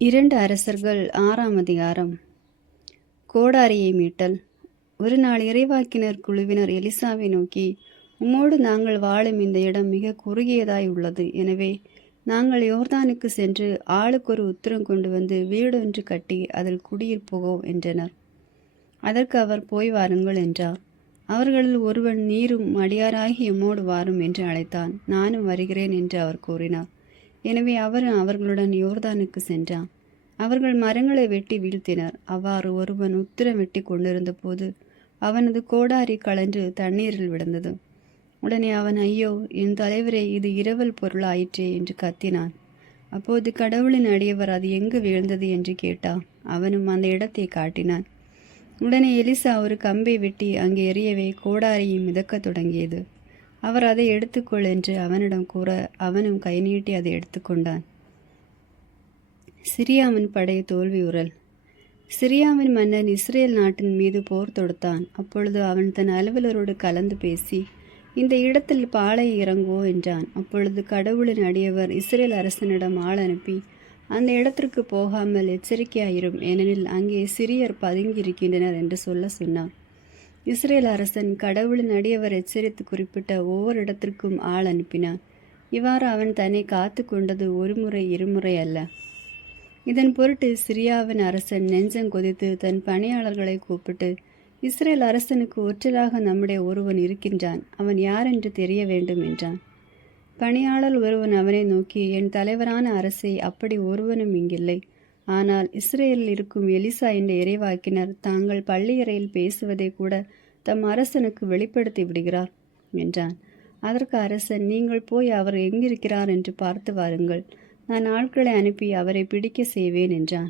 2 அரசர்கள் 6ஆம் அதிகாரம். கோடாரியை மீட்டல். ஒரு நாள் இறைவாக்கினர் குழுவினர் எலிசாவை நோக்கி, உம்மோடு நாங்கள் வாழும் இந்த இடம் மிக குறுகியதாய் உள்ளது. எனவே நாங்கள் யோர்தானுக்கு சென்று ஆளுக்கொரு உத்திரம் கொண்டு வந்து வீடொன்று கட்டி அதில் குடியிற் போவோம் என்றனர். அதற்கு அவர், போய் வாருங்கள் என்றார். அவர்களில் ஒருவன், நீரும் அடியாராகி எம்மோடு வாரும் என்று அழைத்தான். நானும் வருகிறேன் என்று அவர் கூறினார். எனவே அவரும் அவர்களுடன் யோர்தானுக்கு சென்றான். அவர்கள் மரங்களை வெட்டி வீழ்த்தினர். அவ்வாறு ஒருவன் உத்திரம் வெட்டி கொண்டிருந்த போது அவனது கோடாரி கழன்று தண்ணீரில் விழுந்தது. உடனே அவன், ஐயோ, என் தலைவரே, இது இரவல் பொருள் ஆயிற்றே என்று கத்தினான். அப்போது கடவுளின் அடியவர், அது எங்கு வீழ்ந்தது என்று கேட்டார். அவனும் அந்த இடத்தை காட்டினான். உடனே எலிசா ஒரு கம்பை வெட்டி அங்கே எறியவே கோடாரியும் மிதக்கத் தொடங்கியது. அவர், அதை எடுத்துக்கொள் என்று அவனிடம் கூற, அவனும் கை நீட்டி அதை எடுத்துக்கொண்டான். சிரியாவின் படை தோல்வியுறல். சிரியாவின் மன்னன் இஸ்ரேல் நாட்டின் மீது போர் தொடுத்தான். அப்பொழுது அவன் தன் அலுவலரோடு கலந்து பேசி, இந்த இடத்தில் பாலை இறங்குவோ என்றான். அப்பொழுது கடவுளின் அடியவர் இஸ்ரேல் அரசனிடம் ஆள் அனுப்பி, அந்த இடத்திற்கு போகாமல் எச்சரிக்கையாயிரும், ஏனெனில் அங்கே சிரியர் பதுங்கியிருக்கின்றனர் என்று சொன்னார். இஸ்ரேல் அரசன் கடவுளின் அடியவர் எச்சரித்து குறிப்பிட்ட ஒவ்வொரு இடத்திற்கும் ஆள் அனுப்பினான். இவ்வாறு அவன் தன்னை காத்து கொண்டது ஒரு முறை இருமுறை அல்ல. இதன் பொருட்டு சிரியாவின் அரசன் நெஞ்சம் கொதித்து தன் பணியாளர்களை கூப்பிட்டு, இஸ்ரேல் அரசனுக்கு ஒற்றராக நம்முடைய ஒருவன் இருக்கின்றான், அவன் யார் என்று தெரிய வேண்டும் என்றான். பணியாளர் ஒருவன் அவனை நோக்கி, என் தலைவரான அரசே, அப்படி ஒருவனும் இங்கில்லை. ஆனால் இஸ்ரேலில் இருக்கும் எலிசா என்ற இறைவாக்கினர் தாங்கள் பள்ளியறையில் பேசுவதை கூட தம் அரசனுக்கு வெளிப்படுத்தி விடுகிறார் என்றான். அதற்கு அரசன், நீங்கள் போய் அவர் எங்கிருக்கிறார் என்று பார்த்து வாருங்கள், நான் ஆட்களை அனுப்பி அவரை பிடிக்க செய்வேன் என்றான்.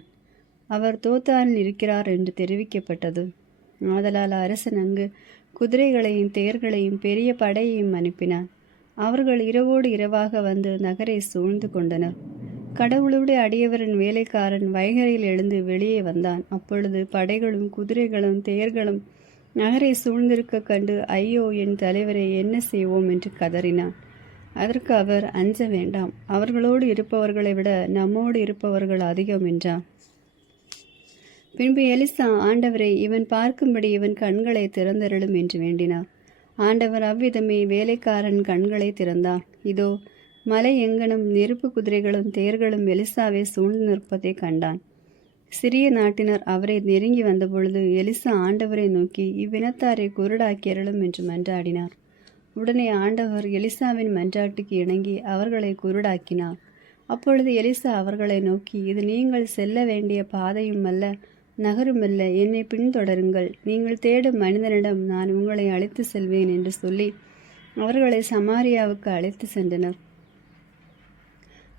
அவர் தோத்தானில் இருக்கிறார் என்று தெரிவிக்கப்பட்டது. ஆதலால் அரசன் அங்கு குதிரைகளையும் தேர்களையும் பெரிய படையையும் அனுப்பினான். அவர்கள் இரவோடு இரவாக வந்து நகரை சூழ்ந்து கொண்டனர். கடவுளுடைய அடியவரின் வேலைக்காரன் வைகரையில் எழுந்து வெளியே வந்தான். அப்பொழுது படைகளும் குதிரைகளும் தேர்களும் நகரை சூழ்ந்திருக்க கண்டு, ஐயோ, என் தலைவரை, என்ன செய்வோம் என்று கதறினான். அதற்கு அவர், அஞ்ச வேண்டாம், அவர்களோடு இருப்பவர்களை விட நம்மோடு இருப்பவர்கள் அதிகம் என்றார். பின்பு எலிசா, ஆண்டவரை, இவன் பார்க்கும்படி இவன் கண்களை திறந்தருளும் என்று வேண்டினார். ஆண்டவர் அவ்விதமே வேலைக்காரன் கண்களை திறந்தார். இதோ, மலை எங்கனும் நெருப்பு குதிரைகளும் தேர்களும் எலிசாவை சூழ்ந்து நிற்பதை கண்டான். சிறிய நாட்டினர் அவரை நெருங்கி வந்தபொழுது எலிசா ஆண்டவரை நோக்கி, இவ்வினத்தாரை குருடாக்கியருளும் என்று மன்றாடினார். உடனே ஆண்டவர் எலிசாவின் மன்றாட்டுக்கு இணங்கி அவர்களை குருடாக்கினார். அப்பொழுது எலிசா அவர்களை நோக்கி, இது நீங்கள் செல்ல வேண்டிய பாதையும் அல்ல, நகருமல்ல, என்னை பின்தொடருங்கள், நீங்கள் தேடும் மனிதனிடம் நான் உங்களை அழைத்து செல்வேன் என்று சொல்லி அவர்களை சமாரியாவுக்கு அழைத்து சென்றனர்.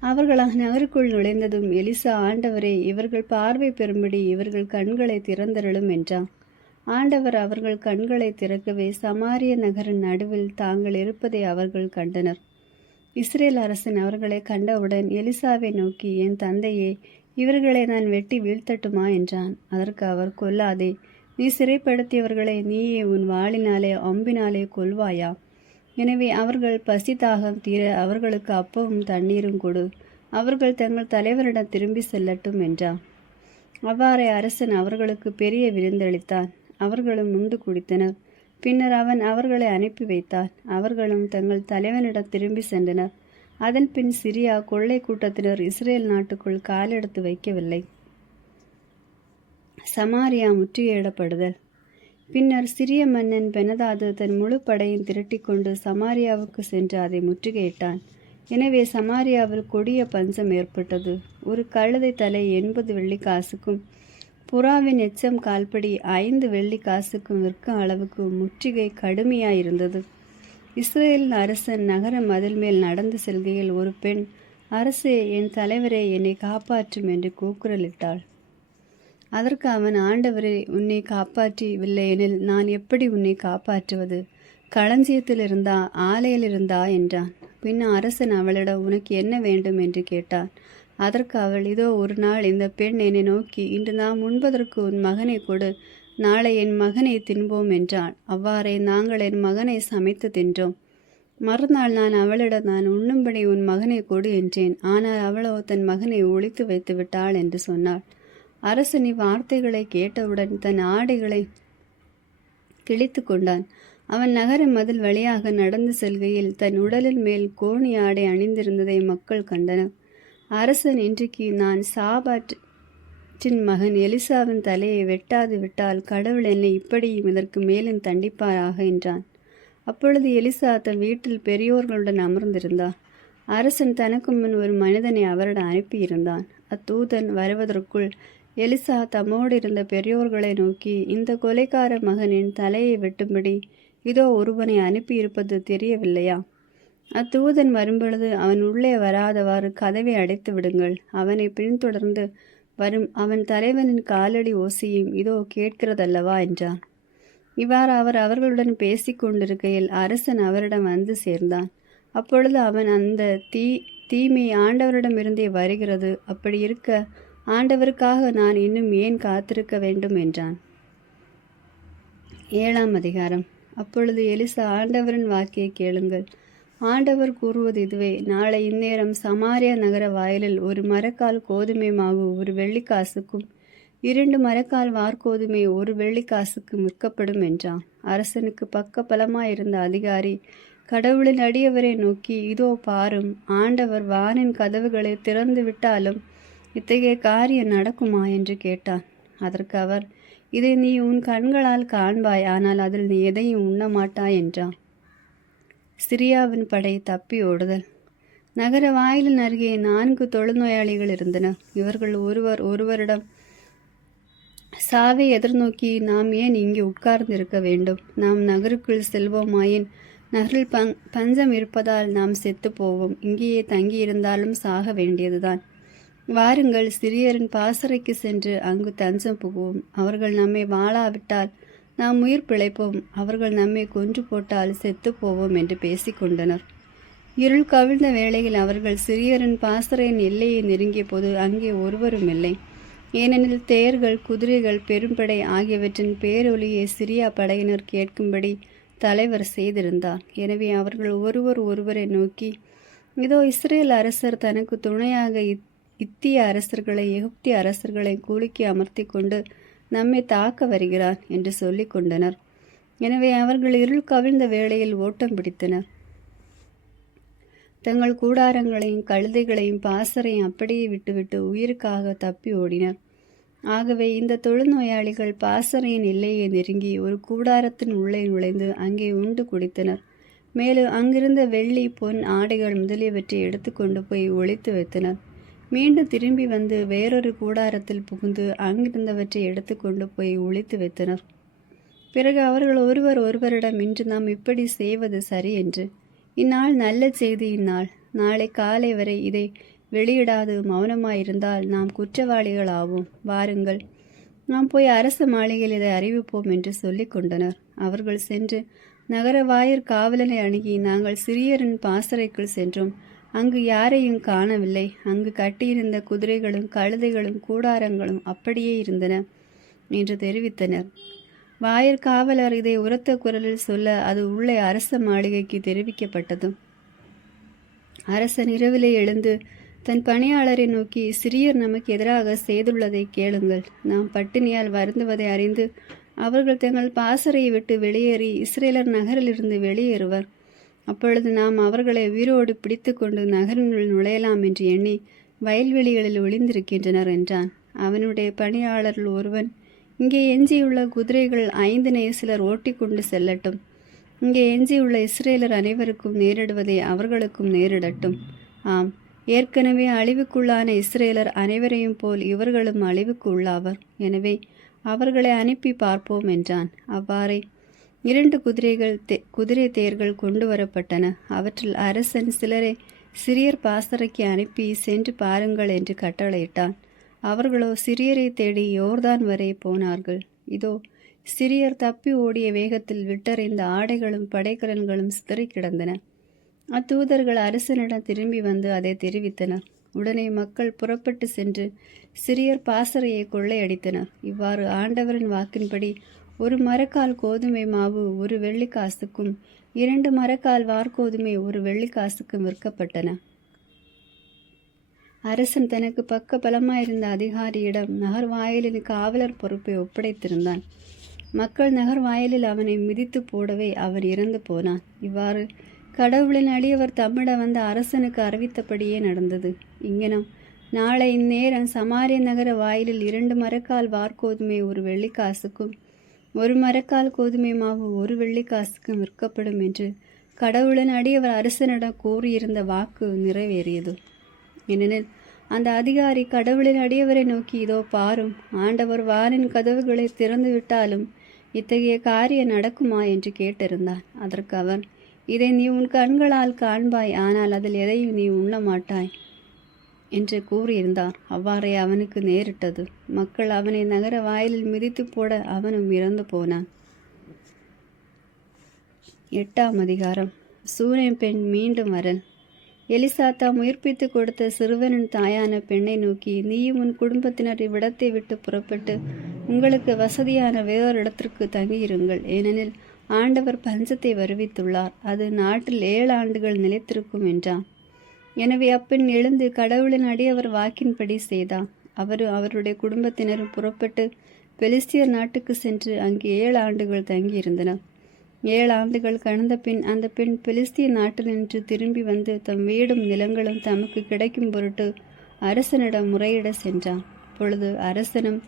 அவர்கள் நகருக்குள் நுழைந்ததும் எலிசா, ஆண்டவரே, இவர்கள் பார்வை பெறும்படி இவர்கள் கண்களை திறந்தருளும் என்றார். ஆண்டவர் அவர்கள் கண்களை திறக்கவே சமாரிய நகரின் நடுவில் தாங்கள் இருப்பதை அவர்கள் கண்டனர். இஸ்ரேல் அரசன் அவர்களை கண்டவுடன் எலிசாவை நோக்கி, என் தந்தையே, இவர்களை நான் வெட்டி வீழ்த்தட்டுமா என்றான். அதற்கு அவர், கொல்லாதே, நீ சிறைப்படுத்தியவர்களை நீயே உன் வாளினாலே அம்பினாலே கொல்வாயா? எனவே அவர்கள் பசி தாகம் தீர அவர்களுக்கு அப்பமும் தண்ணீரும் கொடு, அவர்கள் தங்கள் தலைவரிடம் திரும்பி செல்லட்டும் என்றார். அவ்வாறே அரசன் அவர்களுக்கு பெரிய விருந்தளித்தான். அவர்களும் உண்டு குடித்தனர். பின்னர் அவன் அவர்களை அனுப்பி வைத்தார். அவர்களும் தங்கள் தலைவனிடம் திரும்பி சென்றனர். அதன் பின் சிரியா கொள்ளை கூட்டத்தினர் இஸ்ரேல் நாட்டுக்குள் காலெடுத்து வைக்கவில்லை. சமாரியா முற்றுகையிடப்படுதல். பின்னர் சிரிய மன்னன் பெனதாது தன் முழு படையும் திரட்டி கொண்டு சமாரியாவுக்கு சென்று அதை முற்றுகையிட்டான். எனவே சமாரியாவில் கொடிய பஞ்சம் ஏற்பட்டது. ஒரு கழுதை தலை 80 வெள்ளிக்காசுக்கும் புறாவின் எச்சம் கால்படி 5 வெள்ளிக்காசுக்கும் விற்கும் அளவுக்கு முற்றுகை கடுமையாயிருந்தது. இஸ்ரேல் அரசன் நகர மதில் மேல் நடந்து செல்கையில் ஒரு பெண், அரசே, என் தலைவரே, என்னை காப்பாற்றும் என்று கூக்குரலிட்டாள். அதற்கு அவன், ஆண்டவரே, உன்னை காப்பாற்றவில்லை எனில் நான் எப்படி உன்னை காப்பாற்றுவது? களஞ்சியத்தில் இருந்தா, ஆலையில் இருந்தா என்றான். பின் அரசன் அவளிடம், உனக்கு என்ன வேண்டும் என்று கேட்டான். அதற்கு அவள், இதோ, ஒரு நாள் இந்த பெண் என்னை நோக்கி, இன்று நாம் உண்பதற்கு உன் மகனை கொடு, நாளை என் மகனை தின்போம் என்றாள். அவ்வாறே நாங்கள் என் மகனை சமைத்து தின்றோம். மறுநாள் நான் அவளிடம், நான் உண்ணும்படி உன் மகனை கொடு என்றேன். ஆனால் அவளோ தன் மகனை ஒளித்து வைத்து விட்டாள் என்று சொன்னாள். அரசன் இவ்வார்த்தைகளை கேட்டவுடன் தன் ஆடைகளை கிழித்து கொண்டான். அவன் நகர மதில் வழியாக நடந்து செல்கையில் தன் உடலின் மேல் கோணி ஆடை அணிந்திருந்ததை மக்கள் கண்டனர். அரசன், இன்றைக்கு நான் சாபாற்றின் மகன் எலிசாவின் தலையை வெட்டாது விட்டால் கடவுள் என்னை இப்படியும் இதற்கு மேலும் தண்டிப்பாராக என்றான். அப்பொழுது எலிசா தன் வீட்டில் பெரியோர்களுடன் அமர்ந்திருந்தார். அரசன் தனக்கு முன் ஒரு மனிதனை அவரிடம் அனுப்பியிருந்தான். அத்தூதன் வருவதற்குள் எலிசா தம்மோடு இருந்த பெரியோர்களை நோக்கி, இந்த கொலைக்கார மகனின் தலையை வெட்டும்படி இதோ ஒருவனை அனுப்பியிருப்பது தெரியவில்லையா? அத்தூதன் வரும்பொழுது அவன் உள்ளே வராதவாறு கதவை அடைத்து விடுங்கள். அவனை பின்தொடர்ந்து வரும் அவன் தலைவனின் காலடி ஓசையும் இதோ கேட்கிறதல்லவா என்றான். இவ்வாறு அவர் அவர்களுடன் பேசிக்கொண்டிருக்கையில் அரசன் அவரிடம் வந்து சேர்ந்தான். அப்பொழுது அவன், அந்த தீமை ஆண்டவரிடமிருந்தே வருகிறது. அப்படி இருக்க ஆண்டவருக்காக நான் இன்னும் ஏன் காத்திருக்க வேண்டும் என்றான். 7ஆம் அதிகாரம். அப்பொழுது எலிசா, ஆண்டவரின் வாக்கியை கேளுங்கள். ஆண்டவர் கூறுவது இதுவே, நாளை இந்நேரம் சமாரியா நகர வாயிலில் ஒரு மரக்கால் கோதுமை மாவு ஒரு வெள்ளிக்காசுக்கும் 2 மரக்கால் வார்கோதுமை ஒரு வெள்ளிக்காசுக்கும் விற்கப்படும் என்றான். அரசனுக்கு பக்க பலமாயிருந்த அதிகாரி கடவுளின் அடியவரை நோக்கி, இதோ பாரும், ஆண்டவர் வானின் கதவுகளை திறந்து விட்டாலும் இத்தகைய காரியம் நடக்குமா என்று கேட்டான். அதற்கு அவர், இதை நீ உன் கண்களால் காண்பாய், ஆனால் அதில் நீ எதையும் உண்ணமாட்டாய் என்றான். சிரியாவின் படை தப்பி ஓடுதல். நகர வாயிலின் அருகே 4 தொழுநோயாளிகள் இருந்தனர். இவர்கள் ஒருவரிடம், சாவை எதிர்நோக்கி நாம் ஏன் இங்கே உட்கார்ந்திருக்க வேண்டும்? நாம் நகருக்குள் செல்வோமாயின் நகரில் பஞ்சம் இருப்பதால் நாம் செத்து போவோம். இங்கேயே தங்கியிருந்தாலும் சாக வேண்டியதுதான். வாருங்கள், சிறியரின் பாசறைக்கு சென்று அங்கு தஞ்சம் புகுவோம். அவர்கள் நம்மை வாழாவிட்டால் நாம் உயிர் பிழைப்போம். அவர்கள் நம்மை கொன்று போட்டால் செத்து போவோம் என்று பேசிக்கொண்டனர். இருள் கவிழ்ந்த வேளையில் அவர்கள் சிறியரின் பாசறையின் எல்லையை நெருங்கிய போது அங்கே ஒருவரும் இல்லை. ஏனெனில் தேர்கள், குதிரைகள், பெரும்படை ஆகியவற்றின் பேரொலியை சிரியா படையினர் கேட்கும்படி தலைவர் செய்திருந்தார். எனவே அவர்கள் ஒருவரை நோக்கி, இதோ இஸ்ரேல் அரசர் தனக்கு துணையாக இத்திய அரசர்களை, எகிப்திய அரசர்களை கூலிக்கு அமர்த்தி கொண்டு நம்மை தாக்க வருகிறார் என்று சொல்லிக் கொண்டனர். எனவே அவர்கள் இருள் கவிழ்ந்த வேளையில் ஓட்டம் பிடித்தனர். தங்கள் கூடாரங்களையும் கழுதைகளையும் பாசறையும் அப்படியே விட்டுவிட்டு உயிருக்காக தப்பி ஓடினர். ஆகவே இந்த தொழுநோயாளிகள் பாசறையின் எல்லையை நெருங்கி ஒரு கூடாரத்தின் உள்ளே நுழைந்து அங்கே உண்டு குடித்தனர். மேலும் அங்கிருந்த வெள்ளி, பொன், ஆடைகள் முதலியவற்றை எடுத்துக்கொண்டு போய் ஒளித்து வைத்தனர். மீண்டும் திரும்பி வந்து வேறொரு கூடாரத்தில் புகுந்து அங்கிருந்தவற்றை எடுத்துக்கொண்டு போய் ஒளித்து வைத்தனர். பிறகு அவர்கள் ஒருவரிடம், இன்று நாம் இப்படி செய்வது சரி என்று. இந்நாள் நல்ல செய்தியின் நாள். நாளை காலை வரை இதை வெளியிடாது மௌனமாயிருந்தால் நாம் குற்றவாளிகள் ஆவோம். வாருங்கள், நாம் போய் அரச மாளிகையில் இதை அறிவிப்போம் என்று சொல்லிக் கொண்டனர். அவர்கள் சென்று நகர வாயிற் காவலனை அணுகி, நாங்கள் சிறியரின் பாசறைக்குள் சென்றோம். அங்கு யாரையும் காணவில்லை. அங்கு கட்டியிருந்த குதிரைகளும் கழுதைகளும் கூடாரங்களும் அப்படியே இருந்தன என்று தெரிவித்தனர். வாயிற் காவலர் இதை உரத்த குரலில் சொல்ல அது உள்ளே அரச மாளிகைக்கு தெரிவிக்கப்பட்டதும் அரசன் இரவிலே எழுந்து தன் பணியாளரை நோக்கி, சிறியர் நமக்கு எதிராக செய்துள்ளதை கேளுங்கள். நாம் பட்டினியால் வருந்துவதை அறிந்து அவர்கள் தங்கள் பாசறையை விட்டு வெளியேறி இஸ்ரேலர் நகரிலிருந்து வெளியேறுவர். அப்பொழுது நாம் அவர்களை உயிரோடு பிடித்து கொண்டு நகரினுள் நுழையலாம் என்று எண்ணி வயல்வெளிகளில் ஒளிந்திருக்கின்றனர் என்றான். அவனுடைய பணியாளர்கள் ஒருவன், இங்கே எஞ்சியுள்ள குதிரைகள் 5 சிலர் ஓட்டி கொண்டு செல்லட்டும். இங்கே எஞ்சியுள்ள இஸ்ரேலர் அனைவருக்கும் நேரிடுவதை அவர்களுக்கும் நேரிடட்டும். ஆம், ஏற்கனவே அழிவுக்குள்ளான இஸ்ரேலர் அனைவரையும் போல் இவர்களும் அழிவுக்கு உள்ளாவர். எனவே அவர்களை அனுப்பி பார்ப்போம் என்றான். அவ்வாறே 2 குதிரை தேர்கள் கொண்டு வரப்பட்டன. அவற்றில் அரசன் சிலரை சிறியர் பாசறைக்கு அனுப்பி சென்று பாருங்கள் என்று கட்டளையிட்டான். அவர்களோ சிறியரை தேடி யோர்தான் வரை போனார்கள். இதோ சிறியர் தப்பி ஓடிய வேகத்தில் விட்டறிந்த ஆடைகளும் படைக்கலன்களும் சிதறி கிடந்தன. அத்தூதர்கள் அரசனிடம் திரும்பி வந்து அதை தெரிவித்தனர். உடனே மக்கள் புறப்பட்டு சென்று சிறியர் பாசறையை கொள்ளையடித்தனர். இவ்வாறு ஆண்டவரின் வாக்கின்படி ஒரு மரக்கால் கோதுமை மாவு ஒரு வெள்ளிக்காசுக்கும் 2 மரக்கால் வார்கோதுமை ஒரு வெள்ளிக்காசுக்கு விற்கப்பட்டன. அரசன் தனக்கு பக்க பலமாயிருந்த அதிகாரியிடம் நகர் வாயிலின் காவலர் பொறுப்பை ஒப்படைத்திருந்தான். மக்கள் நகர் வாயிலில் அவனை மிதித்து போடவே அவன் இறந்து போனான். இவ்வாறு கடவுளின் அடியவர் தம்மிடம் வந்த அரசனுக்கு அறிவித்தபடியே நடந்தது. இங்கனம் நாளை இந்நேரம் சமாரிய நகர வாயிலில் 2 மரக்கால் வார்கோதுமை ஒரு வெள்ளிக்காசுக்கும் 1 மரக்கால் கோதுமை மாவு ஒரு வெள்ளிக்காசுக்கும் விற்கப்படும் என்று கடவுளின் அடியவர் அரசனிடம் கூறியிருந்த வாக்கு நிறைவேறியது. ஏனெனில் அந்த அதிகாரி கடவுளின் அடியவரை நோக்கி, இதோ பாரும், ஆண்டவர் வானின் கதவுகளை திறந்து விட்டாலும் இத்தகைய காரியம் நடக்குமா என்று கேட்டிருந்தான். அதற்கு அவர், இதை நீ உன் கண்களால் காண்பாய், ஆனால் அதில் எதையும் நீ உண்ண மாட்டாய் என்று கூறியிருந்தார். அவ்வாறே அவனுக்கு நேரிட்டது. மக்கள் அவனை நகர வாயிலில் மிதித்து போட அவனும் இறந்து போனான். 8ஆம் அதிகாரம். சூனேம் பெண் மீண்டும் வரல். எலிசா தாம் உயிர்ப்பித்து கொடுத்த சிறுவனின் தாயான பெண்ணை நோக்கி, நீயும் உன் குடும்பத்தினர் இவ்விடத்தை விட்டு புறப்பட்டு உங்களுக்கு வசதியான வேறொரு இடத்திற்கு தங்கியிருங்கள். ஏனெனில் ஆண்டவர் பஞ்சத்தை வருவித்துள்ளார், அது நாட்டில் 7 ஆண்டுகள் நிலைத்திருக்கும் என்றான். எனவே அப்பெண் எழுந்து கடவுளின் அடியவர் வாக்கின்படி செய்தார். அவருடைய குடும்பத்தினரும் புறப்பட்டு பெலிஸ்தியர் நாட்டுக்கு சென்று அங்கே 7 ஆண்டுகள் தங்கியிருந்தனர். 7 ஆண்டுகள் கடந்த பின் அந்த பெண் பெலிஸ்திய நாட்டினின்று திரும்பி வந்து தம் வீடும் நிலங்களும் தமக்கு கிடைக்கும் பொருட்டு அரசனிடம் முறையிட சென்றார். அப்பொழுது அரசனும்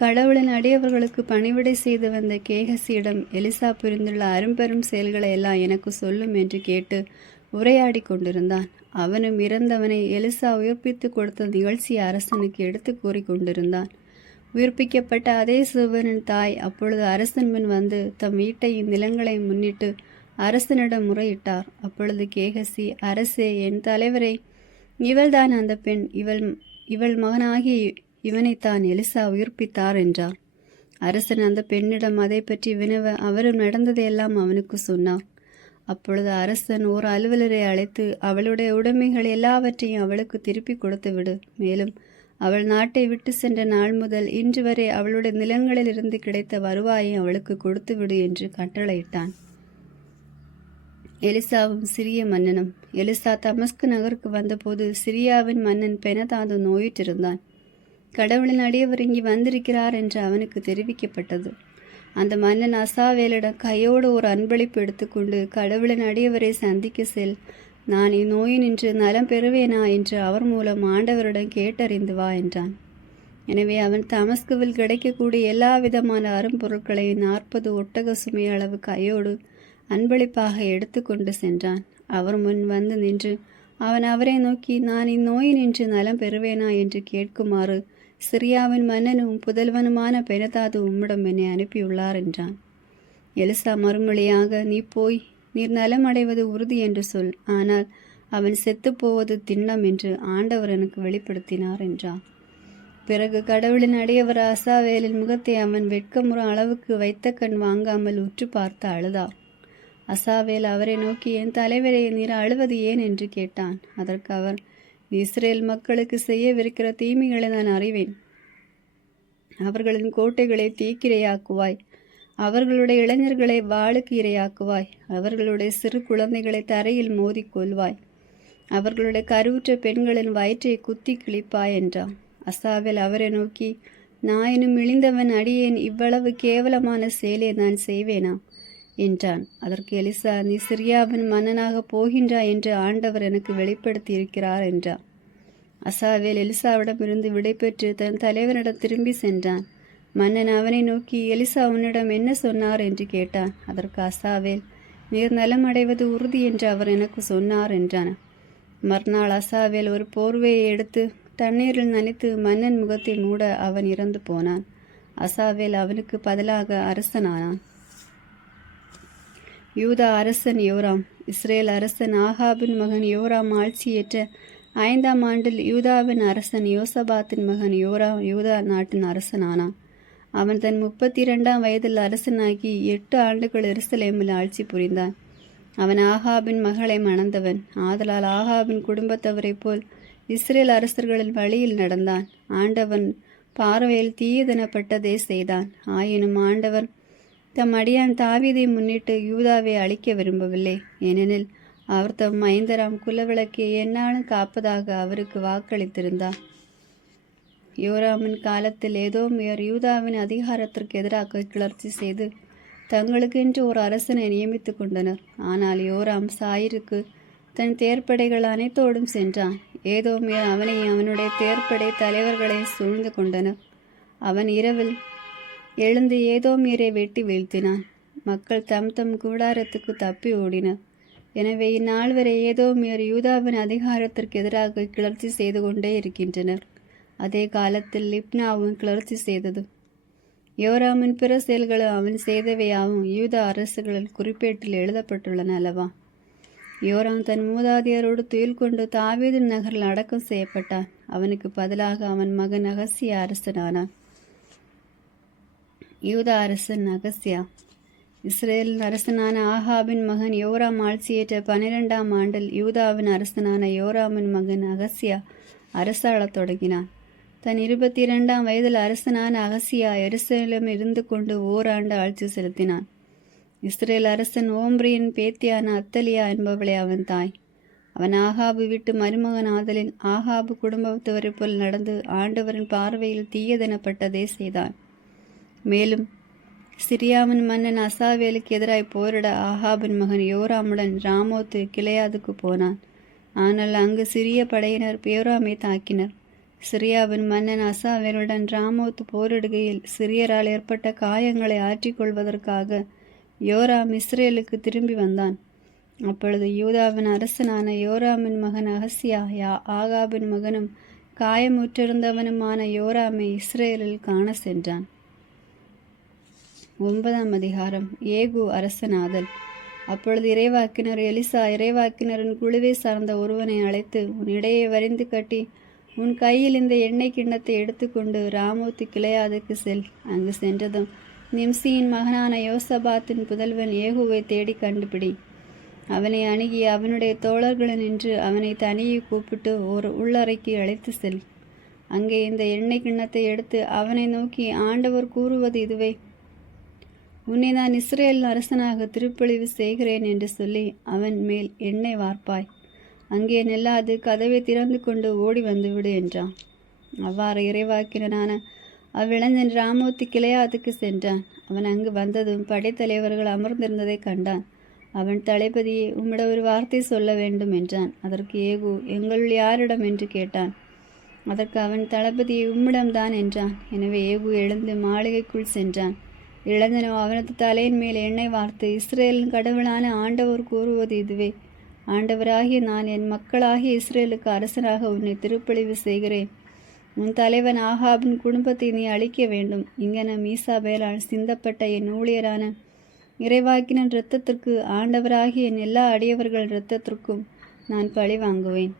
கடவுளின் அடியவர்களுக்கு பணிவிடை செய்து வந்த கேகசியிடம், எலிசா புரிந்துள்ள அரும்பெரும் செயல்களை எல்லாம் எனக்கு சொல்லும் என்று கேட்டு உரையாடி கொண்டிருந்தான். அவனும் இறந்தவனை எலிசா உயிர்ப்பித்து கொடுத்த நிகழ்ச்சியை அரசனுக்கு எடுத்து கூறி கொண்டிருந்தான். உயிர்ப்பிக்கப்பட்ட அதே சிறுவனின் தாய் அப்பொழுது அரசன் முன் வந்து தம் வீட்டையும் நிலங்களையும் முன்னிட்டு அரசனிடம் முறையிட்டார். அப்பொழுது கேகசி, அரசே, என் தலைவரை, இவள்தான் அந்த பெண், இவள் மகனாகிய இவனைத்தான் எலிசா உயிர்ப்பித்தார் என்றார். அரசன் அந்த பெண்ணிடம் அதை பற்றி வினவ அவரும் நடந்ததையெல்லாம் அவனுக்கு சொன்னார். அப்பொழுது அரசன் ஓர் அலுவலரை அழைத்து, அவளுடைய உடைமைகள் எல்லாவற்றையும் அவளுக்கு திருப்பி கொடுத்து விடு, மேலும் அவள் நாட்டை விட்டு சென்ற நாள் முதல் இன்று வரை அவளுடைய நிலங்களிலிருந்து கிடைத்த வருவாயை அவளுக்கு கொடுத்து விடு என்று கட்டளையிட்டான். எலிசாவும் சிரிய மன்னனும். எலிசா தமஸ்கு நகருக்கு வந்தபோது சிரியாவின் மன்னன் பெனதாது நோயுற்றிருந்தான். கடவுளின் அடியவர் இங்கு வந்திருக்கிறார் என்று அவனுக்கு தெரிவிக்கப்பட்டது. அந்த மன்னன் அசாவேலிடம் கையோடு ஒரு அன்பளிப்பு எடுத்துக்கொண்டு, கடவுளின் அடியவரை சந்திக்க செல், நான் இந்நோயினின்று நலம் பெறுவேனா என்று அவர் மூலம் ஆண்டவரிடம் கேட்டறிந்து வா என்றான். எனவே அவன் தமஸ்குவில் கிடைக்கக்கூடிய எல்லா விதமான அரும்பொருட்களை 40 ஒட்டக சுமை அளவு கையோடு அன்பளிப்பாக எடுத்துக்கொண்டு சென்றான். அவர் முன் வந்து நின்று அவன் அவரை நோக்கி, நான் இந்நோயினின்று நலம் பெறுவேனா என்று கேட்குமாறு சிரியாவின் மன்னனும் புதல்வனுமான பெனதாது உம்மிடம் என்னை அனுப்பியுள்ளார் என்றான். எலிசா மறுமொழியாக, நீ போய் நீர் நலமடைவது உறுதி என்று சொல், ஆனால் அவன் செத்துப்போவது திண்ணம் என்று ஆண்டவர் எனக்கு வெளிப்படுத்தினார் என்றார். பிறகு கடவுளின் அடியவர் அசாவேலின் முகத்தை அவன் வெட்கமுற அளவுக்கு வைத்த கண் வாங்காமல் உற்று பார்த்து அழுதார். அசாவேல் அவரை நோக்கி, என் தலைவரை, நீர் அழுவது ஏன் என்று கேட்டான். அதற்கு அவர், இஸ்ரேல் மக்களுக்கு செய்யவிருக்கிற தீமைகளை நான் அறிவேன். அவர்களின் கோட்டைகளை தீக்கிரையாக்குவாய், அவர்களுடைய இளைஞர்களை வாளுக்கு இரையாக்குவாய், அவர்களுடைய சிறு குழந்தைகளை தரையில் மோதி கொள்வாய், அவர்களுடைய கருவுற்ற பெண்களின் வயிற்றை குத்தி கிழிப்பாய் என்றான். அசாவேல் அவரை நோக்கி, நாயினும் இழிந்தவன் அடியேன் இவ்வளவு கேவலமான செயலை நான் செய்வேனா என்றான். அதற்கு எலிசா, நீ சிரியாவின் மன்னனாக போகின்றாய் என்று ஆண்டவர் எனக்கு வெளிப்படுத்தி இருக்கிறார் என்றான். அசாவேல் எலிசாவிடமிருந்து விடைபெற்று தன் தலைவனிடம் திரும்பி சென்றான். மன்னன் அவனை நோக்கி, எலிசா உன்னிடம் என்ன சொன்னார் என்று கேட்டான். அதற்கு அசாவேல், நீர் நலம் அடைவது உறுதி என்று அவர் எனக்கு சொன்னார் என்றான். மறுநாள் அசாவேல் ஒரு போர்வையை எடுத்து தண்ணீரில் நனைத்து மன்னன் முகத்தை மூட அவன் இறந்து போனான். அசாவேல் அவனுக்கு பதிலாக அரசனானான். யூதா அரசன் யோராம். இஸ்ரேல் அரசன் ஆகாபின் மகன் யோராம் ஆட்சியேற்ற 5ஆம் ஆண்டில் யூதாவின் அரசன் யோசபாத்தின் மகன் யோராம் யூதா நாட்டின் அரசனானான். அவன் தன் 32ஆம் வயதில் அரசனாகி 8 ஆண்டுகள் எருசலேமில் ஆட்சி புரிந்தான். அவன் ஆகாபின் மகளை மணந்தவன். ஆதலால் ஆகாபின் குடும்பத்தவரை போல் இஸ்ரேல் அரசர்களின் வழியில் நடந்தான். ஆண்டவன் பார்வையில் தீயதெனப்பட்டதே செய்தான். ஆயினும் ஆண்டவர் தம் அடியான் தாவீதை முன்னிட்டு யூதாவை அழிக்க விரும்பவில்லை. ஏனெனில் அவர் தம் மைந்தராம் குலவிளக்கை எந்நாளும் காப்பதாக அவருக்கு வாக்களித்திருந்தார். யோராமின் காலத்தில் ஏதோமியர் யூதாவின் அதிகாரத்திற்கு எதிராக கிளர்ச்சி செய்து தங்களுக்கென்று ஒரு அரசனை நியமித்து கொண்டனர். ஆனால் யோராம் சாயிருக்கு தன் தேர்ப்படைகள் அனைத்தோடும் சென்றான். ஏதோமியர் அவனையும் அவனுடைய தேர்ப்படை தலைவர்களை சூழ்ந்து கொண்டனர். அவன் இரவில் எழுந்து ஏதோமியரை வெட்டி வீழ்த்தினான். மக்கள் தம் தம் கூடாரத்துக்கு தப்பி ஓடினர். எனவே இந்நாள் வரை ஏதோமியர் யூதாவின் அதிகாரத்திற்கு எதிராக கிளர்ச்சி செய்து கொண்டே இருக்கின்றனர். அதே காலத்தில் லிப்னாவும் கிளர்ச்சி செய்தது. யோராமின் பிற செயல்களும் அவன் செய்தவையாவும் யூதா அரசுகளில் குறிப்பேட்டில் எழுதப்பட்டுள்ளன அல்லவா? யோராம் தன் மூதாதையரோடு துயில் கொண்டு தாவீதின் நகரில் அடக்கம் செய்யப்பட்டான். அவனுக்கு பதிலாக அவன் மகன் அகசியா அரசனானான். யூதா அரசன் அகசியா இஸ்ரேலின் அரசனான ஆகாபின் மகன் யோராம் ஆட்சியேற்ற 12ஆம் ஆண்டில் யூதாவின் அரசனான யோராமின் மகன் அகசியா அரசாளத் தொடங்கினான். தன் 22ஆம் வயதில் அரசனான அகசியா எருசலேமில் இருந்து கொண்டு ஓராண்டு ஆட்சி செலுத்தினான். இஸ்ரேல் அரசன் ஓம்ரியின் பேத்தியான அத்தலியா என்பவளே அவன் தாய். அவன் ஆகாபு வீட்டு மருமகன் ஆதலின் ஆகாபு குடும்பத்தவரை போல் நடந்து ஆண்டவரின் பார்வையில் தீயதெனப்பட்டதே செய்தான். மேலும் சிரியாவின் மன்னன் அசாவேலுக்கு எதிராய் போரிட ஆகாபின் மகன் யோராமுடன் ராமோத்து கிளையாதுக்கு போனான். ஆனால் அங்கு சிறிய படையினர் யோராமை தாக்கினர். சிரியாவின் மன்னன் அசாவேலுடன் ராமோத்து போரிடுகையில் சிரியரால் ஏற்பட்ட காயங்களை ஆற்றிக்கொள்வதற்காக யோராம் இஸ்ரேலுக்கு திரும்பி வந்தான். அப்பொழுது யூதாவின் அரசனான யோராமின் மகன் அகசியா ஆகாபின் மகனும் காயமுற்றிருந்தவனுமான யோராமை இஸ்ரேலில் காண சென்றான். 9ஆம் அதிகாரம். ஏகு அரசனாதல். அப்பொழுது இறைவாக்கினர் எலிசா இறைவாக்கினரின் குழுவை சார்ந்த ஒருவனை அழைத்து, உன் இடையை வரிந்து கட்டி உன் கையில் இந்த எண்ணெய் கிண்ணத்தை எடுத்துக்கொண்டு ராமோத்து கிளையாதுக்கு செல். அங்கு சென்றதும் நிம்சியின் மகனான யோசபாத்தின் புதல்வன் ஏகுவை தேடி கண்டுபிடி. அவனை அணுகி அவனுடைய தோழர்களை நின்று அவனை தனியே கூப்பிட்டு ஒரு உள்ளறைக்கு அழைத்து செல். அங்கே இந்த எண்ணெய் கிண்ணத்தை எடுத்து அவனை நோக்கி, ஆண்டவர் கூறுவது இதுவே, உன்னை நான் இஸ்ரேல் அரசனாக திருப்பொழிவு செய்கிறேன் என்று சொல்லி அவன் மேல் எண்ணெய் வார்ப்பாய். அங்கே நில்லாது கதவை திறந்து கொண்டு ஓடி வந்துவிடு என்றான். அவ்வாறு இறைவாக்கினனான அவ்விளைஞன் ராமோத்து கிளையாதுக்கு சென்றான். அவன் அங்கு வந்ததும் படைத்தலைவர்கள் அமர்ந்திருந்ததை கண்டான். அவன் தளபதியே, உம்மிட ஒரு வார்த்தை சொல்ல வேண்டும் என்றான். அதற்கு ஏகு, எங்களுள் யாரிடம் என்று கேட்டான். அதற்கு அவன், தளபதியை உம்மிடம்தான் என்றான். எனவே ஏகு எழுந்து மாளிகைக்குள் சென்றான். இளைஞனோ அவனது தலையின் மேல் எண்ணெய் வார்த்து, இஸ்ரேலின் கடவுளான ஆண்டவர் கூறுவது இதுவே, ஆண்டவராகிய நான் என் மக்களாகிய இஸ்ரேலுக்கு அரசனாக உன்னை திருப்பொழிவு செய்கிறேன். உன் தலைவன் ஆகாபின் குடும்பத்தை நீ அழிக்க வேண்டும். இங்கன மீசாபேலால் சிந்தப்பட்ட என் ஊழியரான இறைவாக்கினன் இரத்தத்திற்கு, ஆண்டவராகிய என் எல்லா அடியவர்கள் இரத்தத்திற்கும் நான் பழி வாங்குவேன்.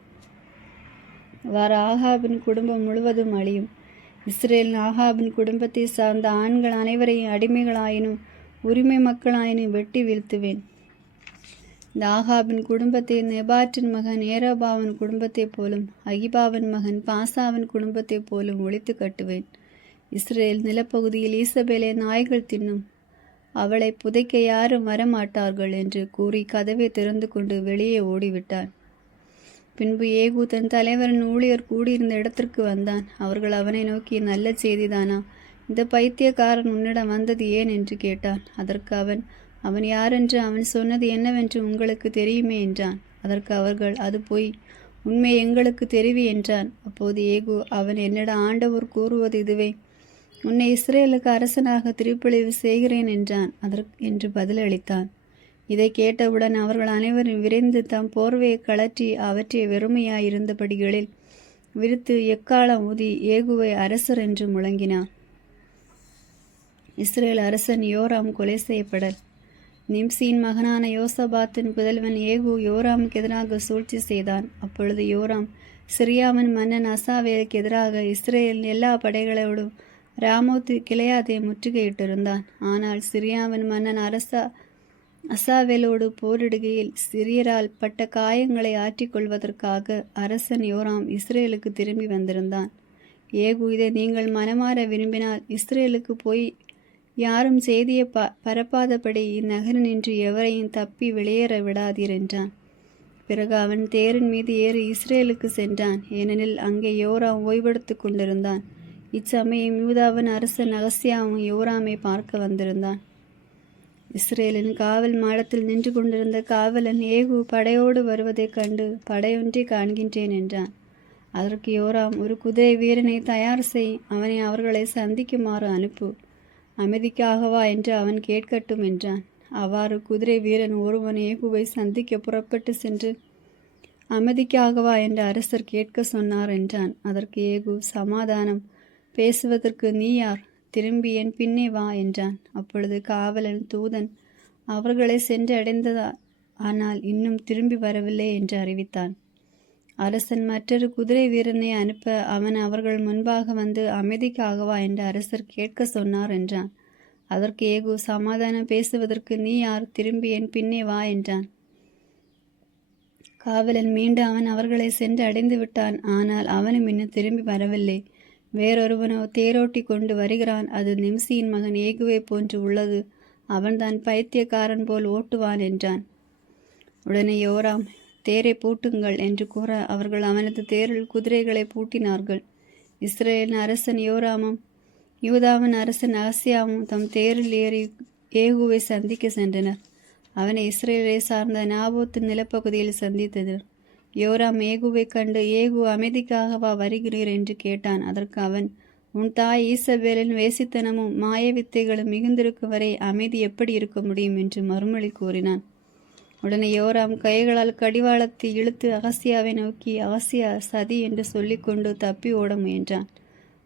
வார ஆகாபின் குடும்பம் முழுவதும் அழியும். இஸ்ரேல் ஆகாபின் குடும்பத்தை சார்ந்த ஆண்கள் அனைவரையும் அடிமைகளாயினும் உரிமை மக்களாயினும் வெட்டி வீழ்த்துவேன். இந்த ஆகாபின் குடும்பத்தை நெபாற்றின் மகன் ஏரோபாவின் குடும்பத்தைப் போலும் அகிபாவின் மகன் பாசாவின் குடும்பத்தைப் போலும் ஒழித்து கட்டுவேன். இஸ்ரேல் நிலப்பகுதியில் ஈசபேலை நாய்கள் தின்னும், அவளை புதைக்க யாரும் வரமாட்டார்கள் என்று கூறி கதவை திறந்து கொண்டு வெளியே ஓடிவிட்டான். பின்பு ஏகு தன் தலைவரின் ஊழியர் கூடியிருந்த இடத்திற்கு வந்தான். அவர்கள் அவனை நோக்கி, நல்ல செய்திதானா? இந்த பைத்தியக்காரன் உன்னிடம் வந்தது ஏன் என்று கேட்டான். அதற்கு அவன் யாரென்று அவன் சொன்னது என்னவென்று உங்களுக்கு தெரியுமே என்றான். அதற்கு அவர்கள், அது பொய், உண்மை எங்களுக்கு தெரிவி என்றான். அப்போது ஏகு, அவன் என்னிடம் ஆண்டவர் கூறுவது இதுவே, உன்னை இஸ்ரேலுக்கு அரசனாக திருப்பொழிவு செய்கிறேன் என்றான். என்று பதிலளித்தான். இதை கேட்டவுடன் அவர்கள் அனைவரும் விரைந்து தம் போர்வையை கழற்றி அவற்றை வெறுமையாயிருந்தபடிகளில் விரித்து எக்காலம் ஊதி ஏகுவை அரசர் என்று முழங்கினார். இஸ்ரேல் அரசன் யோராம் கொலை செய்யப்படல். நிம்சியின் மகனான யோசபாத்தின் புதல்வன் ஏகு யோராமுக்கு எதிராக சூழ்ச்சி செய்தான். அப்பொழுது யோராம் சிரியாவின் மன்னன் அசாவேலுக்கு எதிராக இஸ்ரேலின் எல்லா படைகளோடும் ராமோத்து கிளையாதை முற்றுகையிட்டிருந்தான். ஆனால் சிரியாவின் மன்னன் அசாவேலோடு போரிடுகையில் சிரியரால் பட்ட காயங்களை ஆற்றிக்கொள்வதற்காக அரசன் யோராம் இஸ்ரேலுக்கு திரும்பி வந்திருந்தான். ஏகு, இதை நீங்கள் மனமாற விரும்பினால் இஸ்ரேலுக்கு போய் யாரும் செய்தியை பரப்பாதபடி இந்நகரினின்று எவரையும் தப்பி வெளியேற விடாதீர் என்றான். பிறகு அவன் தேரின் மீது ஏறி இஸ்ரேலுக்கு சென்றான். ஏனெனில் அங்கே யோராம் ஓய்வெடுத்து கொண்டிருந்தான். இச்சமயம் யூதாவின் அரசன் அகசியாவும் யோராமை பார்க்க வந்திருந்தான். இஸ்ரேலின் காவல் மாடத்தில் நின்று கொண்டிருந்த காவலன் ஏகு படையோடு வருவதைக் கண்டு படையொன்றை காண்கின்றேன் என்றான். அதற்கு யோராம், ஒரு குதிரை வீரனை தயார் செய், அவனை அவர்களை சந்திக்குமாறு அனுப்பு, அமைதிக்காகவா என்று அவன் கேட்கட்டும் என்றான். அவ்வாறு குதிரை வீரன் ஒருவன் ஏகுவை சந்திக்க புறப்பட்டு சென்று, அமைதிக்காகவா என்று அரசர் கேட்க சொன்னார் என்றான். அதற்கு ஏகு, சமாதானம் பேசுவதற்கு நீ யார்? திரும்பி என் பின்னே வா என்றான். அப்பொழுது காவலன் தூதன் அவர்களை சென்று அடைந்ததா, ஆனால் இன்னும் திரும்பி வரவில்லை என்று அறிவித்தான். அரசன் மற்றொரு குதிரை வீரனை அனுப்ப அவன் அவர்கள் முன்பாக வந்து, அமைதிக்காகவா என்று அரசர் கேட்க சொன்னார் என்றான். அதற்கு ஏகு, சமாதானம் பேசுவதற்கு நீ யார்? திரும்பி என் பின்னே வா என்றான். காவலன் மீண்டும் அவன் அவர்களை சென்று அடைந்து விட்டான். ஆனால் அவனும் இன்னும் திரும்பி வரவில்லை. வேறொருவனோ தேரோட்டி கொண்டு வருகிறான், அது நிம்சியின் மகன் ஏகுவை போன்று உள்ளது, அவன்தான் பைத்தியக்காரன் போல் ஓட்டுவான் என்றான். உடனே யோராம், தேரை பூட்டுங்கள் என்று கூற அவர்கள் அவனது தேரில் குதிரைகளை பூட்டினார்கள். இஸ்ரேலின் அரசன் யோராமும் யூதாவின் அரசன் அகசியாவும் தம் தேரில் ஏறி ஏகுவை சந்திக்க சென்றனர். அவனை இஸ்ரேலை சார்ந்த நாபோத்து நிலப்பகுதியில் சந்தித்தனர். யோராம் ஏகுவை கண்டு, ஏகு அமைதிக்காகவா வருகிறீர் என்று கேட்டான். அதற்கு அவன், உன் தாய் ஈசபேலின் வேசித்தனமும் மாய வித்தைகளும் மிகுந்திருக்கும் வரை அமைதி எப்படி இருக்க முடியும் என்று மறுமொழி கூறினான். உடனே யோராம் கைகளால் கடிவாளத்தை இழுத்து அகசியாவை நோக்கி, அகசியா சதி என்று சொல்லிக்கொண்டு தப்பி ஓட முயன்றான்.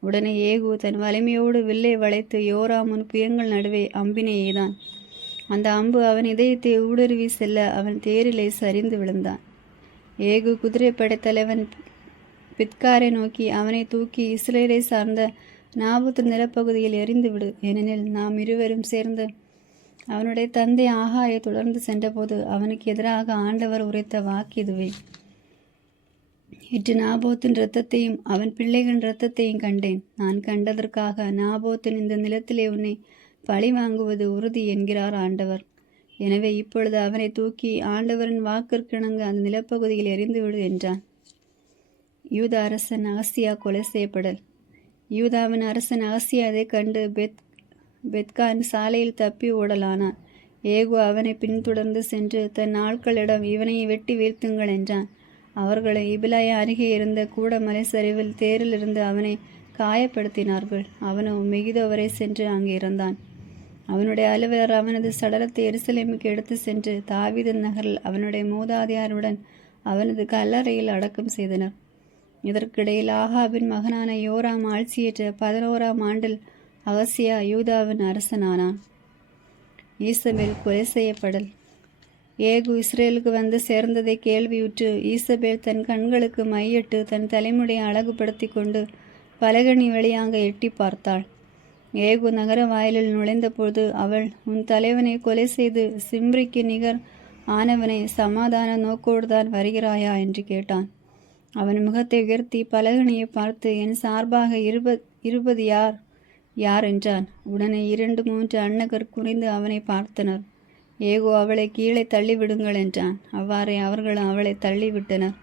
உடனே ஏகு தன் வலிமையோடு வில்லை வளைத்து யோராமின் புயங்கள் நடுவே அம்பினை எய்தான். அந்த அம்பு அவன் இதயத்தை ஊடுருவி செல்ல அவன் தேரிலே சரிந்து விழுந்தான். ஏகு குதிரைப்படை தலைவன் பித்காரை நோக்கி, அவனை தூக்கி இஸ்ரேலை சார்ந்த நாபூத் நிலப்பகுதியில் எறிந்துவிடு, ஏனெனில் நாம் இருவரும் சேர்ந்து அவனுடைய தந்தை ஆகாயை தொடர்ந்து சென்றபோது அவனுக்கு எதிராக ஆண்டவர் உரைத்த வாக்கு இதுவே. இன்று நாபோத்தின் இரத்தத்தையும் அவன் பிள்ளைகளின் இரத்தத்தையும் கண்டேன். நான் கண்டதற்காக நாபோத்தின் இந்த நிலத்திலே உன்னை பழி வாங்குவது உறுதி என்கிறார் ஆண்டவர். எனவே இப்பொழுது அவனை தூக்கி ஆண்டவரின் வாக்கிற்கிணங்க அந்த நிலப்பகுதியில் எறிந்துவிடு என்றான். யூதா அரசன் அகசியா கொலை செய்யப்படல். யூதாவின் அரசன் அகசியா அதை கண்டு பெத்கான் சாலையில் தப்பி ஓடலானான். ஏகு அவனை பின்தொடர்ந்து சென்று தன் ஆட்களிடம், இவனை வெட்டி வீழ்த்துங்கள் என்றான். அவர்களை இபிலாய அருகே இருந்த கூட மலைச்சரிவில் தேரிலிருந்து அவனை காயப்படுத்தினார்கள். அவனோ மெகிதோ வரை சென்று அங்கே இறந்தான். அவனுடைய அலுவலர் அவனது சடலத்தை எருசலேமுக்கு எடுத்து சென்று தாவீதின் நகரில் அவனுடைய மூதாதையாருடன் அவனது கல்லறையில் அடக்கம் செய்தனர். இதற்கிடையில் ஆகாபின் மகனான யோராம் ஆட்சியேற்ற 11ஆம் ஆண்டில் அகசியா யூதாவின் அரசனானான். ஈசபேல் கொலை செய்யப்படல். ஏகு இஸ்ரேலுக்கு வந்து சேர்ந்ததை கேள்வியுற்று ஈசபேல் தன் கண்களுக்கு மையிட்டு தன் தலைமுடியை அழகுபடுத்தி கொண்டு பலகணி வழியாக எட்டி பார்த்தாள். ஏகு நகர வாயிலில் நுழைந்தபோது அவள், உன் தலைவனை கொலை செய்து சிம்ரிக்கு நிகர் ஆனவனை சமாதான நோக்கோடுதான் வருகிறாயா என்று கேட்டான். அவன் முகத்தை உயர்த்தி பலகணியை பார்த்து, என் சார்பாக இருபது யார் யார் என்றான். உடனே 2-3 அன்னகர் குனிந்து அவனை பார்த்தனர். ஏகோ அவளை கீழே தள்ளிவிடுங்கள் என்றான். அவ்வாறே அவர்கள் அவளை தள்ளிவிட்டனர்.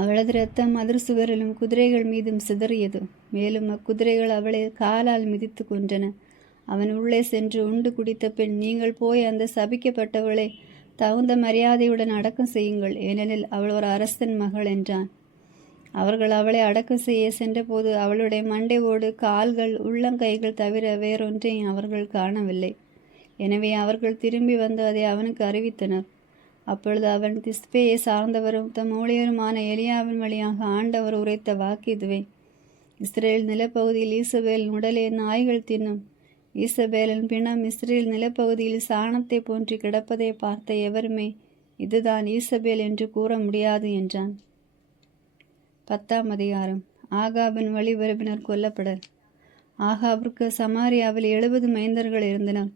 அவளது இரத்தம் மதிர் சுவரிலும் குதிரைகள் மீதும் சிதறியது. மேலும் அக்குதிரைகள் அவளை காலால் மிதித்து கொன்றன. அவன் உள்ளே சென்று உண்டு குடித்த பின், நீங்கள் போய் அந்த சபிக்கப்பட்டவளை தகுந்த மரியாதையுடன் அடக்கம் செய்யுங்கள், ஏனெனில் அவள் ஒரு அரசன் மகள் என்றான். அவர்கள் அவளை அடக்கம் செய்ய சென்றபோது அவளுடைய மண்டை ஓடு, கால்கள், உள்ளங்கைகள் தவிர வேறொன்றையும் அவர்கள் காணவில்லை. எனவே அவர்கள் திரும்பி வந்து அதை அவனுக்கு அறிவித்தனர். அப்பொழுது அவன், திஸ்பேயை சார்ந்தவரும் தம் ஊழியருமான எலியாவின் வழியாக ஆண்டவர் உரைத்த வாக்கு இதுவே. இஸ்ரேல் நிலப்பகுதியில் ஈசபேலின் உடலை நாய்கள் தின்னும். ஈசபேலின் பிணம் இஸ்ரேல் நிலப்பகுதியில் சாணத்தை போன்று கிடப்பதை பார்த்த எவருமே இதுதான் ஈசபேல் என்று கூற முடியாது என்றான். 10ஆம் அதிகாரம். ஆகாபின் வழிபரப்பினர் கொல்லப்படல். ஆகாபிற்கு சமாரியாவில் 70 மைந்தர்கள் இருந்தனர்.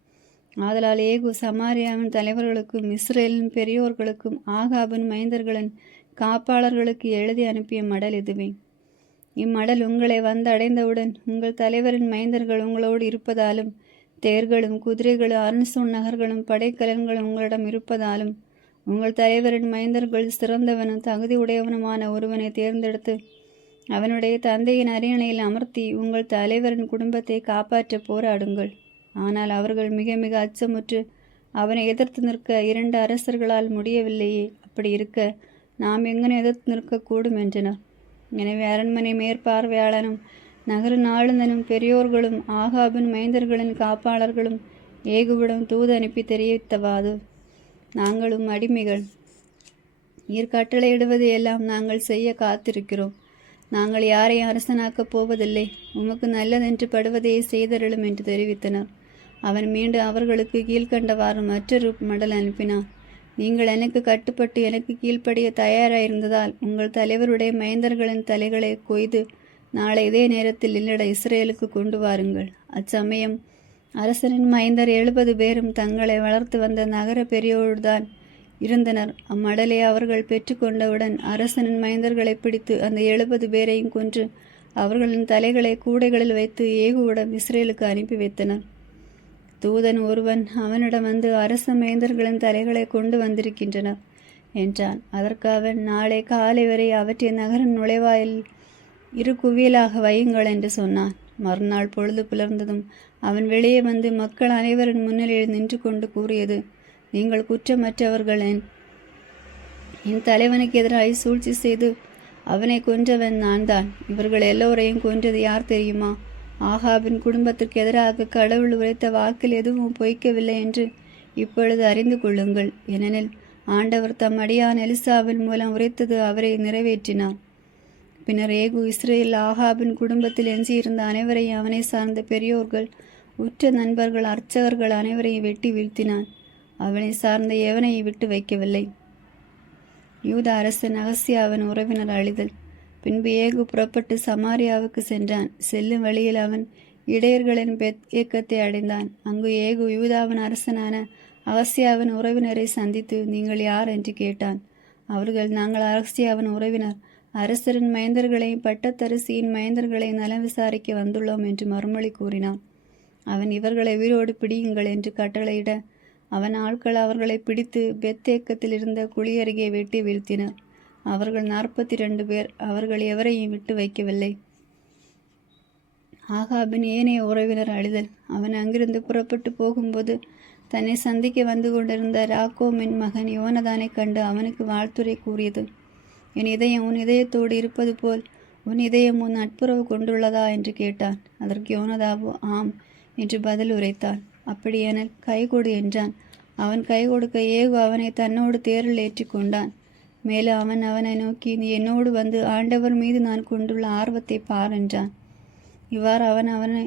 ஆதலால் ஏகு சமாரியாவின் தலைவர்களுக்கும் இஸ்ரேலின் பெரியோர்களுக்கும் ஆகாபின் மைந்தர்களின் காப்பாளர்களுக்கு எழுதி அனுப்பிய மடல் இதுவே. இம்மடல் உங்களை வந்தடைந்தவுடன் உங்கள் தலைவரின் மைந்தர்கள் உங்களோடு இருப்பதாலும் தேர்களும் குதிரைகளும் அரண்சூன் நகர்களும் படைக்கலன்களும் உங்களிடம் இருப்பதாலும் உங்கள் தலைவரின் மைந்தர்கள் சிறந்தவனும் தகுதி உடையவனுமான ஒருவனை தேர்ந்தெடுத்து அவனுடைய தந்தையின் அரியணையில் அமர்த்தி உங்கள் தலைவரின் குடும்பத்தை காப்பாற்ற போராடுங்கள். ஆனால் அவர்கள் மிக மிக அச்சமுற்று அவனை எதிர்த்து நிற்க 2 அரசர்களால் முடியவில்லையே, அப்படி இருக்க நாம் எங்கன எதிர்த்து நிற்கக்கூடும் என்றனர். எனவே அரண்மனை மேற்பார்வையாளனும் நகரின் ஆளுநனும் பெரியோர்களும் ஆகாபின் மைந்தர்களின் காப்பாளர்களும் ஏகுவிடம் தூது அனுப்பி தெரிவித்தவாது, நாங்களும் அடிமைகள், நீர் கட்டளையிடுவது எல்லாம் நாங்கள் செய்ய காத்திருக்கிறோம். நாங்கள் யாரையும் அரசனாக்கப் போவதில்லை, உமக்கு நல்லதென்று படுவதையே செய்தருளும் என்று தெரிவித்தனர். அவன் மீண்டும் அவர்களுக்கு கீழ்கண்டவாறு மற்றொரு மடல் அனுப்பினான். நீங்கள் எனக்கு கட்டுப்பட்டு எனக்கு கீழ்ப்படிய தயாராயிருந்ததால் உங்கள் தலைவருடைய மைந்தர்களின் தலைகளை கொய்து நாளை இதே நேரத்தில் இல்லட இஸ்ரேலுக்கு கொண்டு வாருங்கள். அச்சமயம் அரசனின் மைந்தர் 70 பேரும் தங்களை வளர்த்து வந்த நகர பெரியோர்தான் இருந்தனர். அம்மடலை அவர்கள் பெற்றுக்கொண்டவுடன் அரசனின் மைந்தர்களை பிடித்து அந்த 70 பேரையும் கொன்று அவர்களின் தலைகளை கூடைகளில் வைத்து ஏகுவிடம் இஸ்ரேலுக்கு அனுப்பி வைத்தனர். தூதன் ஒருவன் அவனிடம் வந்து அரச மைந்தர்களின் தலைகளை கொண்டு வந்திருக்கின்றனர் என்றான். அதற்கு அவன், நாளை காலை வரை அவற்றை நகரின் நுழைவாயில் 2 குவியலாக வையுங்கள் என்று சொன்னான். மறுநாள் பொழுது புலர்ந்ததும் அவன் வெளியே வந்து மக்கள் அனைவரின் முன்னிலையில் நின்று கொண்டு கூறியது, நீங்கள் குற்றமற்றவர்கள். என் தலைவனுக்கு எதிராக சூழ்ச்சி செய்து அவனை கொன்றவன் நான் தான். இவர்கள் எல்லோரையும் கொன்றது யார் தெரியுமா? ஆகாபின் குடும்பத்திற்கு எதிராக கடவுள் உரைத்த வாக்கில் எதுவும் பொய்க்கவில்லை என்று இப்பொழுது அறிந்து கொள்ளுங்கள். ஏனெனில் ஆண்டவர் தம் அடியான் எலிசாவின் மூலம் உரைத்தது அவரை நிறைவேற்றினார். பின்னர் ஏகு இஸ்ரேல் ஆகாபின் குடும்பத்தில் எஞ்சியிருந்த அனைவரையும் அவனை சார்ந்த பெரியோர்கள் உற்ற நண்பர்கள் அர்ச்சகர்கள் அனைவரையும் வெட்டி வீழ்த்தினான். அவனை சார்ந்த எவனையை விட்டு வைக்கவில்லை. யூத அரசன் அகசியாவின் உறவினர் அழிதல். பின்பு ஏகு புறப்பட்டு சமாரியாவுக்கு சென்றான். செல்லும் வழியில் அவன் இடையர்களின் இயக்கத்தை அடைந்தான். அங்கு ஏகு யூதாவின் அரசனான அகசியாவின் உறவினரை சந்தித்து, நீங்கள் யார் என்று கேட்டான். அவர்கள், நாங்கள் அகசியாவின் உறவினர், அரசரின் மைந்தர்களையும் பட்டத்தரசியின் மைந்தர்களையும் நலம் விசாரிக்க வந்துள்ளோம் என்று மறுமொழி கூறினான். அவன், இவர்களை உயிரோடு பிடியுங்கள் என்று கட்டளையிட அவன் ஆட்கள் அவர்களை பிடித்து பெத்தேக்கத்தில் இருந்த குழி அருகே வெட்டி வீழ்த்தினர். அவர்கள் 42 பேர். அவர்கள் எவரையும் விட்டு வைக்கவில்லை. ஆகாபின் ஏனைய உறவினர் அழிதல். அவன் அங்கிருந்து புறப்பட்டு போகும்போது தன்னை சந்திக்க வந்து கொண்டிருந்த ராக்கோமின் மகன் யோனதானை கண்டு அவனுக்கு வாழ்த்துரை கூறியது. என் இதயம் உன் இதயத்தோடு இருப்பது போல் உன் இதயம் உன் நட்புறவு கொண்டுள்ளதா என்று கேட்டான். அதற்கு யோனதாவோ ஆம் என்று பதில் உரைத்தான். அப்படியென கைகொடு என்றான். அவன் கை கொடுக்க ஏகு அவனை தன்னோடு தேரில் ஏற்றி கொண்டான். மேலும் அவன் அவனை நோக்கி, நீ என்னோடு வந்து ஆண்டவர் மீது நான் கொண்டுள்ள ஆர்வத்தை பார் என்றான். இவ்வாறு அவன் அவனை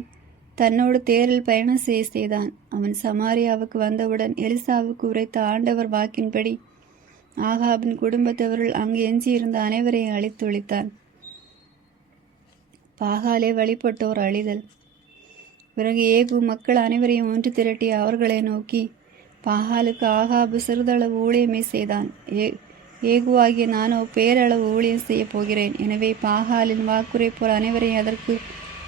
தன்னோடு தேரில் பயணம் செய்தான். அவன் சமாரியாவுக்கு வந்தவுடன் எலிசாவுக்கு உரைத்த ஆண்டவர் வாக்கின்படி ஆகாபின் குடும்பத்தவர்கள் அங்கு எஞ்சியிருந்த அனைவரையும் அழித்தொழித்தான். பாகாலே வழிபட்டோர் அழிதல். பிறகு ஏகு மக்கள் அனைவரையும் ஒன்று திரட்டி அவர்களை நோக்கி, பாகாலுக்கு ஆகாபு சிறிதளவு ஊழியமே செய்தான். ஏகுவாகிய நானோ பேரளவு ஊழியம் செய்ய போகிறேன். எனவே பாகாலின் வாக்குரைப்போர் அனைவரையும் அதற்கு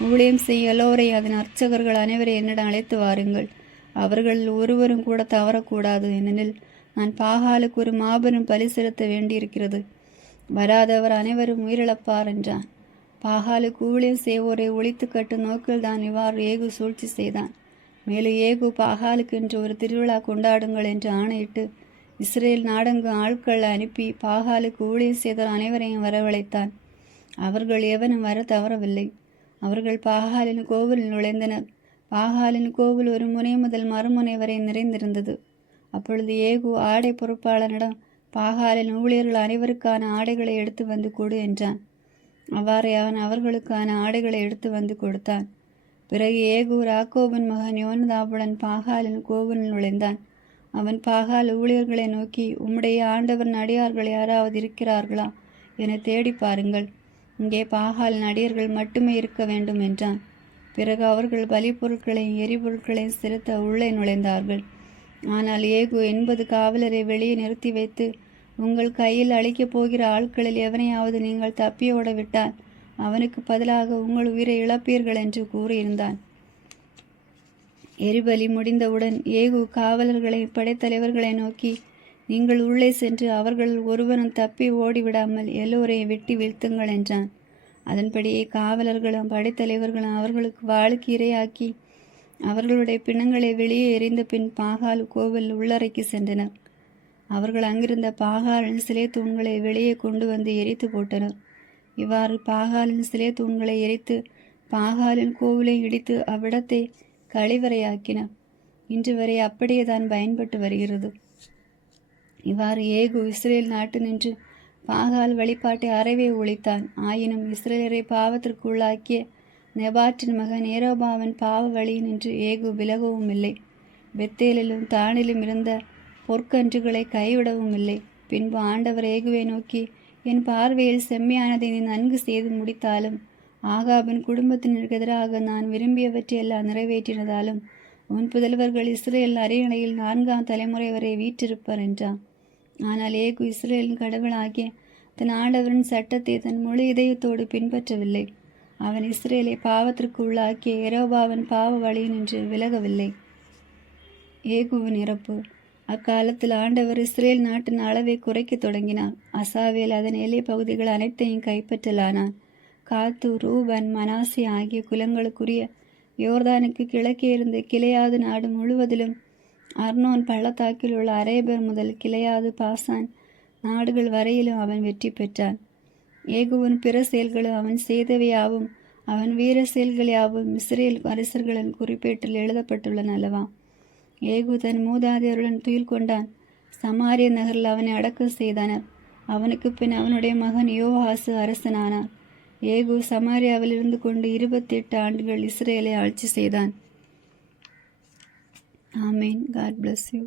ஊழியம் செய்ய எல்லோரையும் அதன் அர்ச்சகர்கள் அனைவரையும் என்னிடம் அழைத்து வாருங்கள். அவர்களில் ஒருவரும் கூட தவறக்கூடாது. ஏனெனில் நான் பாகாலுக்கு ஒரு மாபெரும் பலி செலுத்த வேண்டியிருக்கிறது. வராதவர் அனைவரும் உயிரிழப்பார் என்றான். பாகாலுக்கு ஊழியம் செய்வோரை ஒழித்து கட்டும் நோக்கில் தான் இவ்வாறு ஏகு சூழ்ச்சி செய்தான். மேலும் ஏகு பாகாலுக்கு என்று ஒரு திருவிழா கொண்டாடுங்கள் என்று ஆணையிட்டு இஸ்ரேல் நாடெங்கு ஆட்கள் அனுப்பி பாகாலுக்கு ஊழியம் செய்தோர் அனைவரையும் வரவழைத்தான். அவர்கள் எவனும் வர தவறவில்லை. அவர்கள் பாகாலின் கோவிலில் நுழைந்தனர். பாகாலின் கோவில் ஒரு முனை முதல் மறுமுனை வரை நிறைந்திருந்தது. அப்பொழுது ஏகு ஆடை பொறுப்பாளனிடம், பாகாலின் ஊழியர்கள் அனைவருக்கான ஆடைகளை எடுத்து வந்து கொடு என்றான். அவ்வாறே அவன் அவர்களுக்கான ஆடைகளை எடுத்து வந்து கொடுத்தான். பிறகு ஏகு ராக்கோபின் மகன் யோனதாபுடன் பாகாலின் கோவிலில் நுழைந்தான். அவன் பாகால் ஊழியர்களை நோக்கி, உம்முடைய ஆண்டவர் அடியார்கள் யாராவது இருக்கிறார்களா என தேடி பாருங்கள். இங்கே பாகாலின் அடியார்கள் மட்டுமே இருக்க வேண்டும் என்றான். பிறகு அவர்கள் பலி பொருட்களையும் எரிபொருட்களையும் செலுத்த உள்ளே நுழைந்தார்கள். ஆனால் ஏகு 80 காவலரை வெளியே நிறுத்தி வைத்து, உங்கள் கையில் அளிக்கப் போகிற ஆட்களில் எவனையாவது நீங்கள் தப்பியோட விட்டால் அவனுக்கு பதிலாக உங்கள் உயிரை இழப்பீர்கள் என்று கூறியிருந்தான். எரிபலி முடிந்தவுடன் ஏகு காவலர்களை படைத்தலைவர்களை நோக்கி, நீங்கள் உள்ளே சென்று அவர்கள் ஒருவனும் தப்பி ஓடிவிடாமல் எல்லோரையும் வெட்டி வீழ்த்துங்கள் என்றான். அதன்படியே காவலர்களும் படைத்தலைவர்களும் அவர்களுக்கு வாளுக்கு இரையாக்கி அவர்களுடைய பிணங்களை வெளியே எறிந்த பின் பாகால் கோவில் உள்ளறைக்கு சென்றனர். அவர்கள் அங்கிருந்த பாகாலின் சிலை தூண்களை வெளியே கொண்டு வந்து எரித்து போட்டனர். இவ்வாறு பாகாலின் சிலை தூண்களை எரித்து பாகாலின் கோவிலை இடித்து அவ்விடத்தை கழிவறையாக்கினர். இன்று வரை அப்படியே தான் பயன்பட்டு வருகிறது. இவ்வாறு ஏகு இஸ்ரேல் நாட்டு நின்று பாகால் வழிபாட்டை அறவே ஒழித்தான். ஆயினும் இஸ்ரேலரை பாவத்திற்கு உள்ளாக்கிய நெபாற்றின் மகன் ஏரோபாவின் பாவ வழி நின்று ஏகு விலகவும் இல்லை. பெத்தேலிலும் தானிலும் இருந்த பொற்கன்றுகளை கைவிடவும் இல்லை. பின்பு ஆண்டவர் ஏகுவை நோக்கி, என் பார்வையில் செம்மையானதை நீ நன்கு செய்து முடித்தாலும் ஆகாபின் குடும்பத்தினருக்கு எதிராக நான் விரும்பியவற்றையெல்லாம் நிறைவேற்றினதாலும் உன் புதல்வர்கள் இஸ்ரேல் அரியணையில் 4ஆம் தலைமுறை வரை வீற்றிருப்பர் என்றான். ஆனால் ஏகு இஸ்ரேலின் கடவுளாகிய தன் ஆண்டவரின் சட்டத்தை தன் முழு இதயத்தோடு பின்பற்றவில்லை. அவன் இஸ்ரேலை பாவத்திற்கு உள்ளாக்கிய எரோபாவின் பாவ வழி நின்று விலகவில்லை. ஏகுவின் இறப்பு. அக்காலத்தில் ஆண்டவர் இஸ்ரேல் நாட்டின் அளவை குறைக்க தொடங்கினார். அசாவேல் அதன் எல்லை பகுதிகள் அனைத்தையும் கைப்பற்றலானார். காத்து, ரூபன், மனாசி ஆகிய குலங்களுக்குரிய யோர்தானுக்கு கிழக்கே இருந்த கிளையாது நாடு முழுவதிலும் அர்னோன் பள்ளத்தாக்கில் உள்ள அரேபர் முதல் கிளையாது பாசான் நாடுகள் வரையிலும் அவன் வெற்றி பெற்றான். ஏகுவின் பிற செயல்களும் அவன் செய்தவையாவும் அவன் வீர செயல்கள் யாவும் இஸ்ரேல் அரசர்களின் குறிப்பேட்டில் எழுதப்பட்டுள்ளன அல்லவா? ஏகு தன் மூதாதையருடன் துயில் கொண்டான். சமாரிய நகரில் அவனை அடக்கம் செய்தனர். அவனுக்கு பின் அவனுடைய மகன் யோவாசு அரசனானார். ஏகு சமாரியாவில் இருந்து கொண்டு 28 ஆண்டுகள் இஸ்ரேலை ஆட்சி செய்தான். ஆமேன். God bless you.